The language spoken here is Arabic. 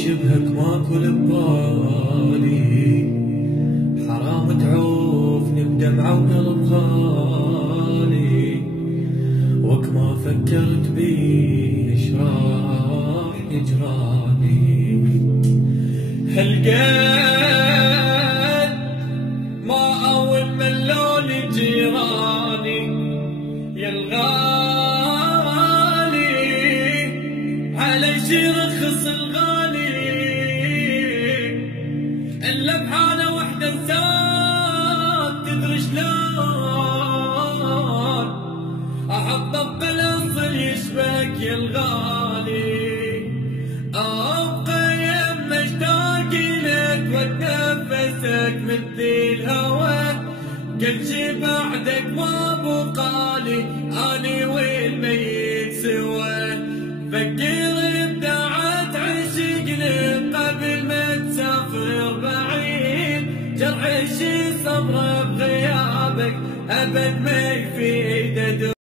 شبهك ماكو ببالي، حرام تعوفني بدمعة وقلب غالي، وك ما فكرت بي ايش راح يجرالي. هالقد ما اول ملوني جيراني يا الغالي، على شي رخص الغالي الا بحالة وحدة انسان. تدري شلون احط بالاصل يشبك يا الغالي، ابقى يم اشتاق لك واتنفسك مثل الهوى، كل شي بعدك ما بقالي اني والميت سوا. فكر ابدعت عشقنا قبل ما تسافر بعيد، جرح شي صبره بغيابك ابد ما يفيد.